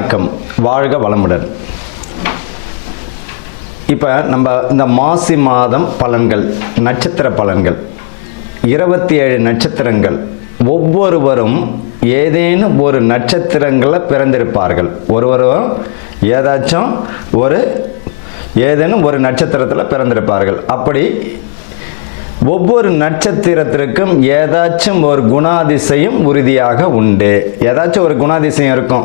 வணக்கம். வாழ்க வளமுடன். இப்போ நம்ம இந்த மாசி மாதம் பலன்கள் நட்சத்திர பலன்கள். இருபத்தி ஏழு நட்சத்திரங்கள். ஒவ்வொருவரும் ஏதேனும் ஒரு நட்சத்திரங்களில் பிறந்திருப்பார்கள். ஒருவரும் ஏதாச்சும் ஒரு ஏதேனும் ஒரு நட்சத்திரத்தில் பிறந்திருப்பார்கள். அப்படி ஒவ்வொரு நட்சத்திரத்திற்கும் ஏதாச்சும் ஒரு குணாதிசயம் உறுதியாக உண்டு. ஏதாச்சும் ஒரு குணாதிசயம் இருக்கும்.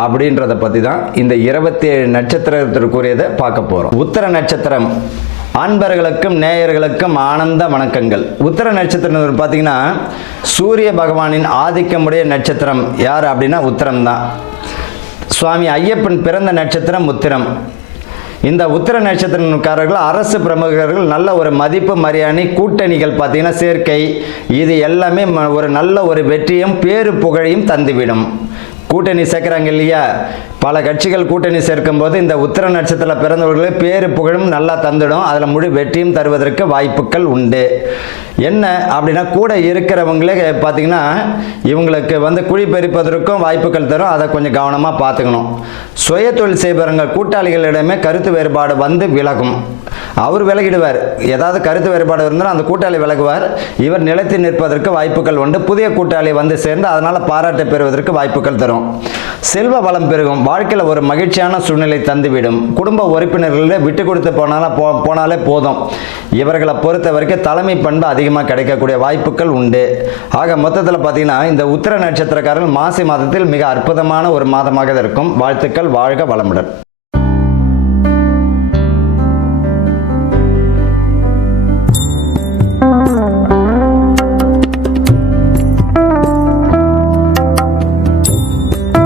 அப்படின்றத பற்றி தான் இந்த இருபத்தி ஏழு நட்சத்திரத்திற்குரியதை பார்க்க போகிறோம் உத்தர நட்சத்திரம். அன்பர்களுக்கும் நேயர்களுக்கும் ஆனந்த வணக்கங்கள். உத்தர நட்சத்திரம் பார்த்தீங்கன்னா சூரிய பகவானின் ஆதிக்கமுடைய நட்சத்திரம். யார் அப்படின்னா உத்தரம் தான் சுவாமி ஐயப்பன் பிறந்த நட்சத்திரம் உத்திரம். இந்த உத்திர நட்சத்திரக்காரர்கள் அரசு பிரமுகர்கள் நல்ல ஒரு மதிப்பு மரியாதை கூட்டணிகள் பார்த்தீங்கன்னா சேர்க்கை. இது எல்லாமே ம- ஒரு நல்ல ஒரு வெற்றியும் பேரு புகழையும் தந்துவிடும். கூட்டணி சேர்க்குறாங்க இல்லையா? பல கட்சிகள் கூட்டணி சேர்க்கும்போது இந்த உத்திர நட்சத்திரத்தில் பிறந்தவர்களுக்கு பேரு புகழும் நல்லா தந்துடும். அதில் முழு வெற்றியும் தருவதற்கு வாய்ப்புகள் உண்டு. என்ன அப்படின்னா கூட இருக்கிறவங்களே பார்த்தீங்கன்னா இவங்களுக்கு வந்து குழி பறிப்பதற்கும் வாய்ப்புகள் தரும். அதை கொஞ்சம் கவனமாக பார்த்துக்கணும். சுய தொழில் செய்பவர்கள் கூட்டாளிகளிடமே கருத்து வேறுபாடு வந்து விலகும். அவர் விலகிடுவார். ஏதாவது கருத்து வேறுபாடு இருந்தாலும் அந்த கூட்டாளி விலகுவார். இவர் நிலைத்து நிற்பதற்கு வாய்ப்புகள் உண்டு. புதிய கூட்டாளி வந்து சேர்ந்து அதனால் பாராட்டை பெறுவதற்கு வாய்ப்புகள் தரும். செல்வ வளம் பெருகும். வாழ்க்கையில் ஒரு மகிழ்ச்சியான சூழ்நிலை தந்துவிடும். குடும்ப உறுப்பினர்களில் விட்டு கொடுத்து போனாலும் போ போனாலே போதும். இவர்களை பொறுத்த வரைக்கும் தலைமை பண்பு அதிகமாக கிடைக்கக்கூடிய வாய்ப்புகள் உண்டு. ஆக மொத்தத்தில் பார்த்தீங்கன்னா இந்த உத்திர நட்சத்திரக்காரர்கள் மாசி மாதத்தில் மிக அற்புதமான ஒரு மாதமாக இருக்கும். வாழ்த்துக்கள். வாழ்க வளமுடன்.